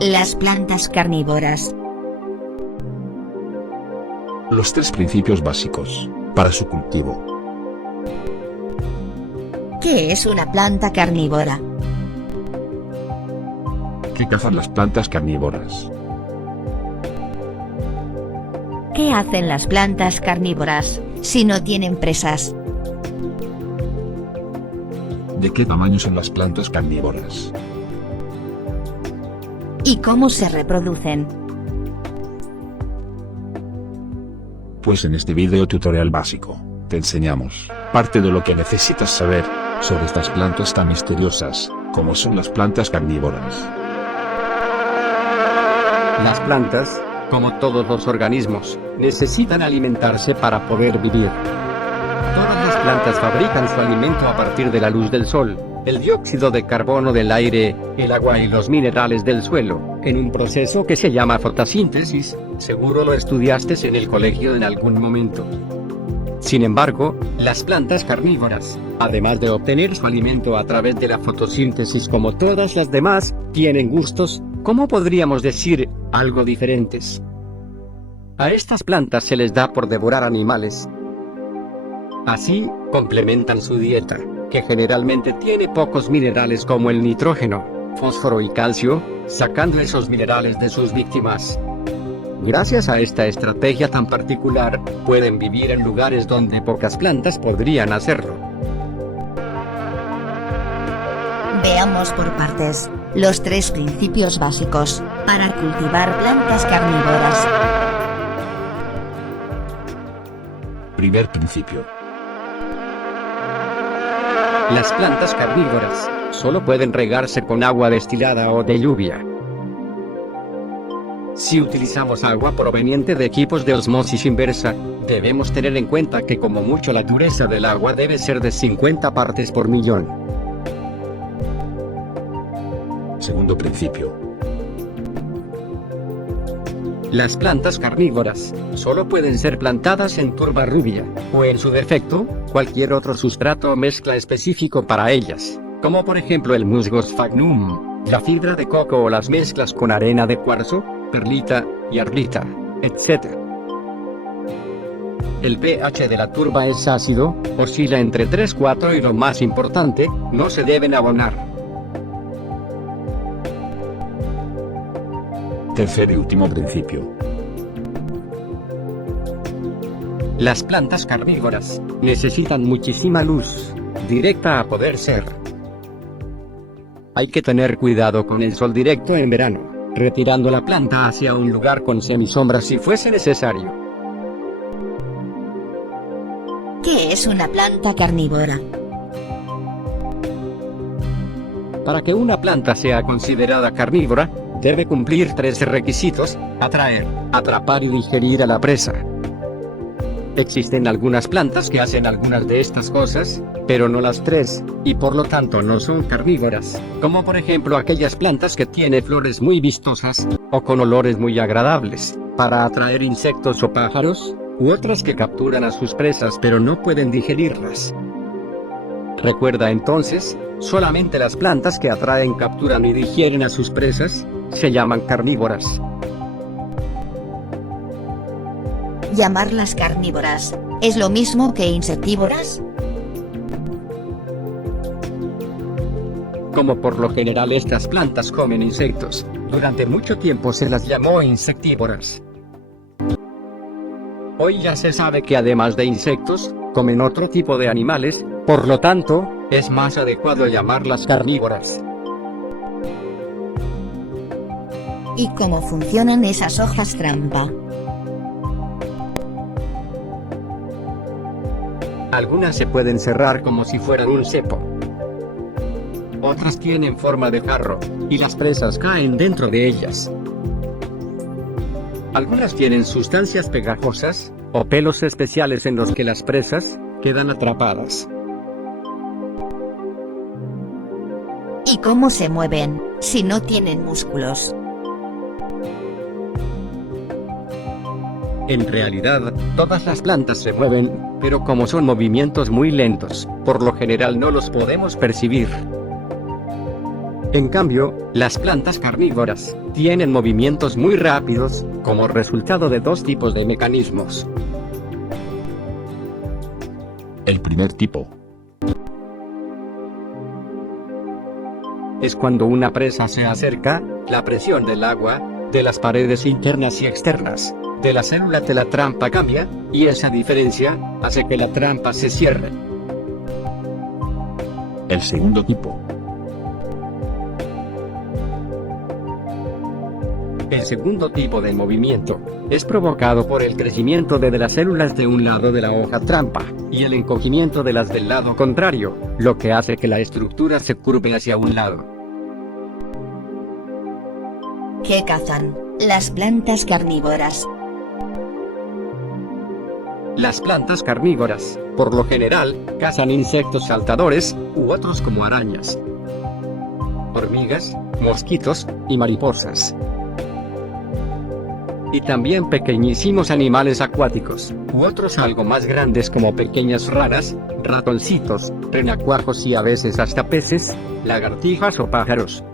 Las plantas carnívoras. Los 3 principios básicos para su cultivo. ¿Qué es una planta carnívora? ¿Qué cazan las plantas carnívoras? ¿Qué hacen las plantas carnívoras si no tienen presas? ¿De qué tamaño son las plantas carnívoras? ¿Y cómo se reproducen? Pues en este video tutorial básico, te enseñamos parte de lo que necesitas saber sobre estas plantas tan misteriosas, como son las plantas carnívoras. Las plantas, como todos los organismos, necesitan alimentarse para poder vivir. Todas las plantas fabrican su alimento a partir de la luz del sol, el dióxido de carbono del aire, el agua y los minerales del suelo, en un proceso que se llama fotosíntesis. Seguro lo estudiaste en el colegio en algún momento. Sin embargo, las plantas carnívoras, además de obtener su alimento a través de la fotosíntesis como todas las demás, tienen gustos, ¿cómo podríamos decir, algo diferentes? A estas plantas se les da por devorar animales. Así, complementan su dieta, que generalmente tiene pocos minerales como el nitrógeno, fósforo y calcio, sacando esos minerales de sus víctimas. Gracias a esta estrategia tan particular, pueden vivir en lugares donde pocas plantas podrían hacerlo. Veamos por partes los 3 principios básicos para cultivar plantas carnívoras. Primer principio. Las plantas carnívoras solo pueden regarse con agua destilada o de lluvia. Si utilizamos agua proveniente de equipos de osmosis inversa, debemos tener en cuenta que como mucho la dureza del agua debe ser de 50 partes por millón. Segundo principio. Las plantas carnívoras solo pueden ser plantadas en turba rubia, o en su defecto, cualquier otro sustrato o mezcla específico para ellas, como por ejemplo el musgo sphagnum, la fibra de coco o las mezclas con arena de cuarzo, perlita y arlita, etc. El pH de la turba es ácido, oscila entre 3-4 y lo más importante, no se deben abonar. Tercer y último principio. Las plantas carnívoras necesitan muchísima luz directa a poder ser. Hay que tener cuidado con el sol directo en verano, retirando la planta hacia un lugar con semisombra si fuese necesario. ¿Qué es una planta carnívora? Para que una planta sea considerada carnívora, debe cumplir 3 requisitos: atraer, atrapar y digerir a la presa. Existen algunas plantas que hacen algunas de estas cosas, pero no las 3, y por lo tanto no son carnívoras, como por ejemplo aquellas plantas que tienen flores muy vistosas, o con olores muy agradables, para atraer insectos o pájaros, u otras que capturan a sus presas pero no pueden digerirlas. Recuerda entonces, solamente las plantas que atraen, capturan y digieren a sus presas, se llaman carnívoras. ¿Llamarlas carnívoras es lo mismo que insectívoras? Como por lo general estas plantas comen insectos, durante mucho tiempo se las llamó insectívoras. Hoy ya se sabe que además de insectos, comen otro tipo de animales, por lo tanto, es más adecuado llamarlas carnívoras. ¿Y cómo funcionan esas hojas trampa? Algunas se pueden cerrar como si fueran un cepo. Otras tienen forma de jarro, y las presas caen dentro de ellas. Algunas tienen sustancias pegajosas, o pelos especiales en los que las presas quedan atrapadas. ¿Y cómo se mueven si no tienen músculos? En realidad, todas las plantas se mueven, pero como son movimientos muy lentos, por lo general no los podemos percibir. En cambio, las plantas carnívoras tienen movimientos muy rápidos, como resultado de dos tipos de mecanismos. El primer tipo es cuando una presa se acerca, la presión del agua, de las paredes internas y externas, de la célula de la trampa cambia, y esa diferencia hace que la trampa se cierre. El segundo tipo El segundo tipo de movimiento es provocado por el crecimiento de las células de un lado de la hoja trampa, y el encogimiento de las del lado contrario, lo que hace que la estructura se curve hacia un lado. ¿Qué cazan las plantas carnívoras? Las plantas carnívoras, por lo general, cazan insectos saltadores, u otros como arañas, hormigas, mosquitos, y mariposas. Y también pequeñísimos animales acuáticos, u otros algo más grandes como pequeñas ranas, ratoncitos, renacuajos y a veces hasta peces, lagartijas o pájaros.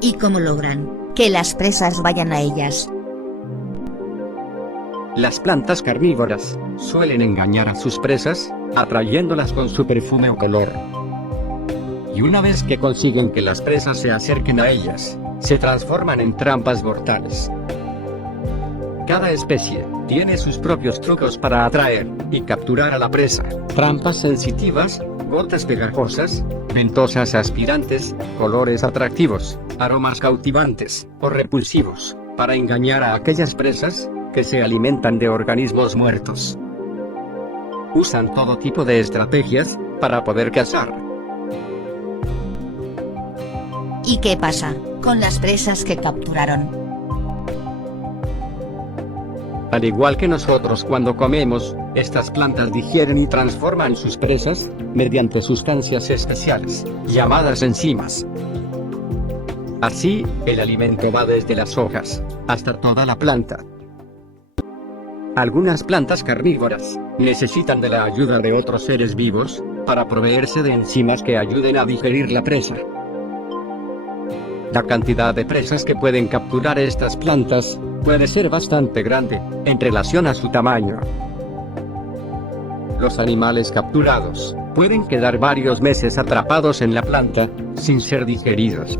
¿Y cómo logran que las presas vayan a ellas? Las plantas carnívoras suelen engañar a sus presas, atrayéndolas con su perfume o color. Y una vez que consiguen que las presas se acerquen a ellas, se transforman en trampas mortales. Cada especie tiene sus propios trucos para atraer y capturar a la presa: trampas sensitivas, gotas pegajosas, ventosas aspirantes, colores atractivos, aromas cautivantes o repulsivos, para engañar a aquellas presas que se alimentan de organismos muertos. Usan todo tipo de estrategias para poder cazar. ¿Y qué pasa con las presas que capturaron? Al igual que nosotros cuando comemos, estas plantas digieren y transforman sus presas mediante sustancias especiales, llamadas enzimas. Así, el alimento va desde las hojas hasta toda la planta. Algunas plantas carnívoras necesitan de la ayuda de otros seres vivos para proveerse de enzimas que ayuden a digerir la presa. La cantidad de presas que pueden capturar estas plantas puede ser bastante grande en relación a su tamaño. Los animales capturados pueden quedar varios meses atrapados en la planta sin ser digeridos.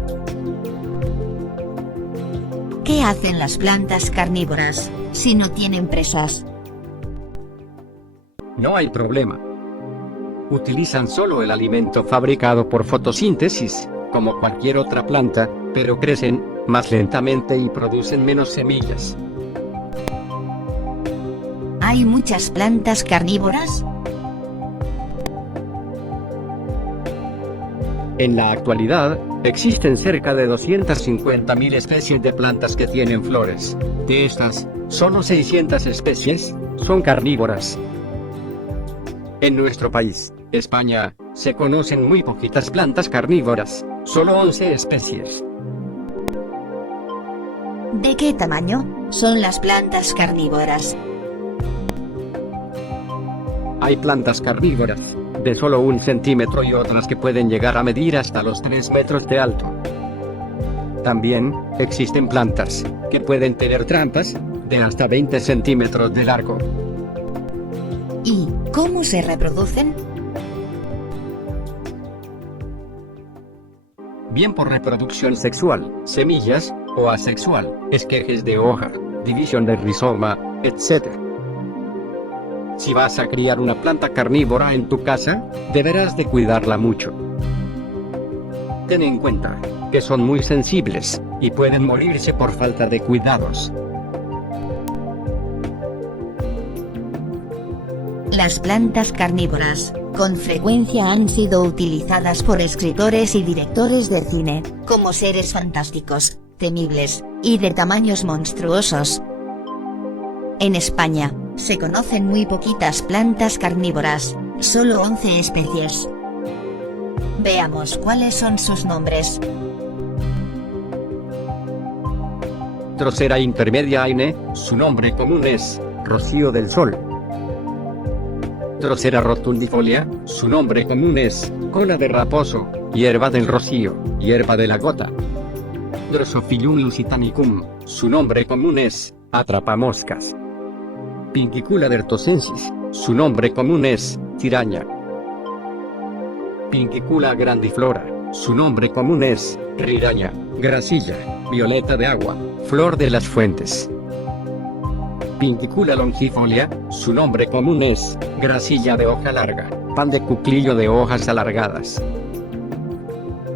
¿Qué hacen las plantas carnívoras si no tienen presas? No hay problema. Utilizan solo el alimento fabricado por fotosíntesis, como cualquier otra planta, pero crecen más lentamente y producen menos semillas. ¿Hay muchas plantas carnívoras? En la actualidad, existen cerca de 250.000 especies de plantas que tienen flores. De estas, solo 600 especies son carnívoras. En nuestro país, España, se conocen muy poquitas plantas carnívoras, solo 11 especies. ¿De qué tamaño son las plantas carnívoras? Hay plantas carnívoras de solo 1 centímetro y otras que pueden llegar a medir hasta los 3 metros de alto. También existen plantas que pueden tener trampas de hasta 20 centímetros de largo. ¿Y cómo se reproducen? Bien por reproducción sexual, semillas, o asexual, esquejes de hoja, división del rizoma, etc. Si vas a criar una planta carnívora en tu casa, deberás de cuidarla mucho. Ten en cuenta que son muy sensibles y pueden morirse por falta de cuidados. Las plantas carnívoras, con frecuencia han sido utilizadas por escritores y directores de cine, como seres fantásticos, temibles, y de tamaños monstruosos. En España, se conocen muy poquitas plantas carnívoras, solo 11 especies. Veamos cuáles son sus nombres. Drosera intermedia Aine, su nombre común es rocío del sol. Drosera rotundifolia, su nombre común es cola de raposo, hierba del rocío, hierba de la gota. Drosophilum lusitanicum, su nombre común es atrapamoscas. Pinkicula dertosensis, su nombre común es tiraña. Pinkicula grandiflora, su nombre común es riraña, grasilla, violeta de agua, flor de las fuentes. Pinkicula longifolia, su nombre común es grasilla de hoja larga, pan de cuclillo de hojas alargadas.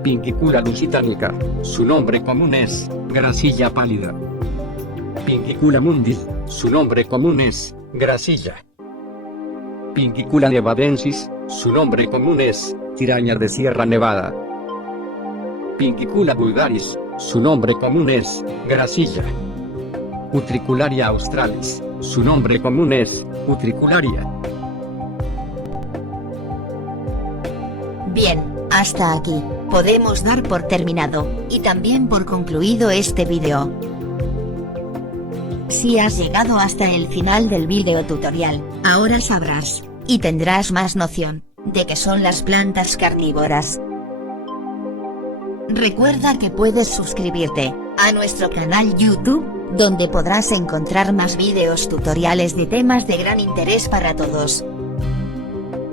Pinkicula lusitanica, su nombre común es grasilla pálida. Pinkicula mundis, su nombre común es grasilla. Pinkicula nevadensis, su nombre común es tiraña de Sierra Nevada. Pinkicula vulgaris, su nombre común es grasilla. Utricularia australis, su nombre común es utricularia. Bien, hasta aquí, podemos dar por terminado, y también por concluido este vídeo. Si has llegado hasta el final del vídeo tutorial, ahora sabrás, y tendrás más noción, de qué son las plantas carnívoras. Recuerda que puedes suscribirte a nuestro canal YouTube, donde podrás encontrar más vídeos tutoriales de temas de gran interés para todos.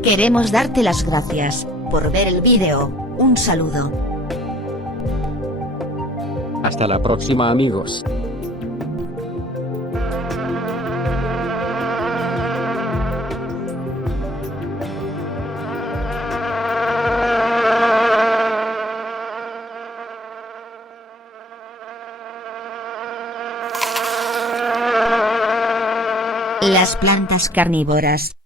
Queremos darte las gracias por ver el vídeo. Un saludo. Hasta la próxima, amigos. Las plantas carnívoras.